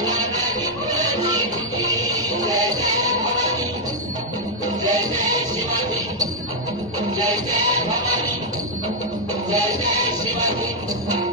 जय जय भवानी जय जय शिवाजी जय जय भवानी जय जय शिवाजी